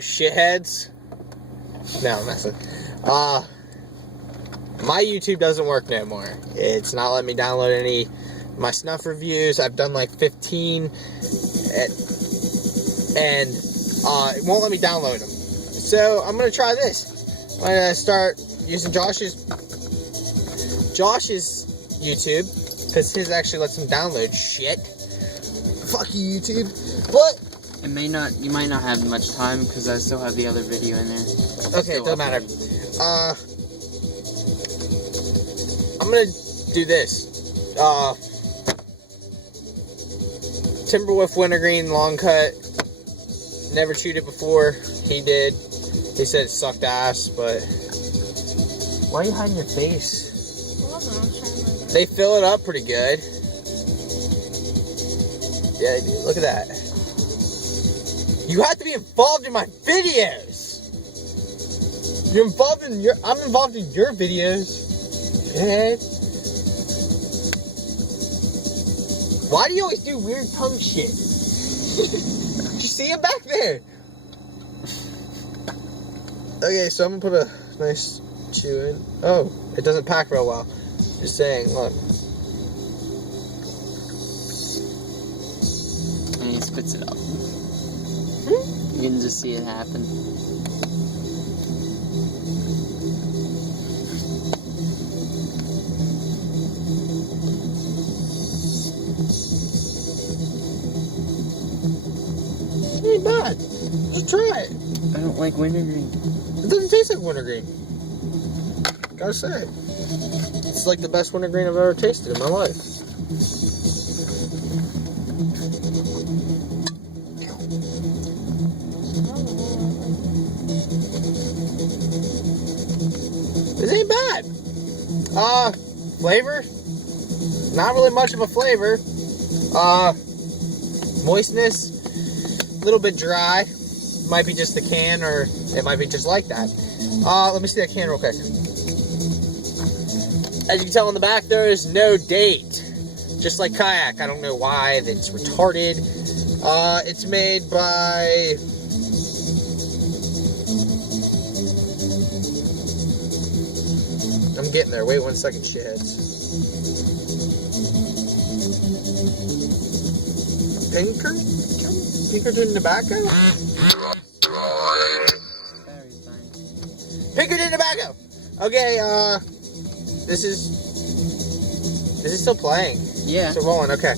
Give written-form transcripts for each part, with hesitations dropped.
Shitheads. No, I'm messing. My YouTube doesn't work no more. It's not letting me download any of my snuff reviews. I've done like 15, and it won't let me download them. So I'm gonna try this. I'm gonna start using Josh's YouTube, because his actually lets him download shit. Fuck you, YouTube. But you might not have much time because I still have the other video in there. Okay, it doesn't matter. I'm gonna do this. Timberwolf wintergreen long cut. Never chewed it before. He did. He said it sucked ass, but why are you hiding your face? They fill it up pretty good. Yeah, dude, look at that. You have to be involved in my videos. I'm involved in your videos. Shithead. Why do you always do weird tongue shit? You see him back there? Okay, so I'm gonna put a nice chew in. Oh, it doesn't pack real well. Just saying, look. And he spits it out. You can just see it happen. It ain't bad. Just try it. I don't like wintergreen. It doesn't taste like wintergreen. Gotta say. It's like the best wintergreen I've ever tasted in my life. This ain't bad. Flavor? Not really much of a flavor. Moistness? A little bit dry. Might be just the can, or it might be just like that. Let me see that can real quick. As you can tell on the back, there is no date. Just like Kayak. I don't know why. It's retarded. It's made by... I'm getting there. Wait 1 second, shitheads. Pinkerton Tobacco? Pinkerton Tobacco! Okay, this is still playing. Yeah. Still rolling, okay.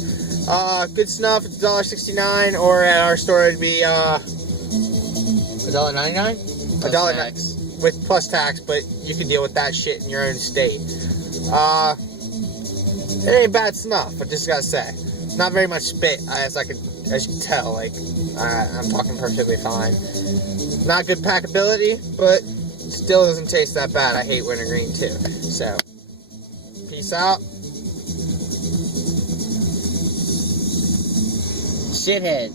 Good snuff, it's $1.69, or at our store it'd be, $1.99? $1.99 with plus tax, but you can deal with that shit in your own state. It ain't bad snuff, I just gotta say. Not very much spit, as you can tell, like, I'm talking perfectly fine. Not good packability, but still doesn't taste that bad. I hate wintergreen too. So, peace out. Shithead.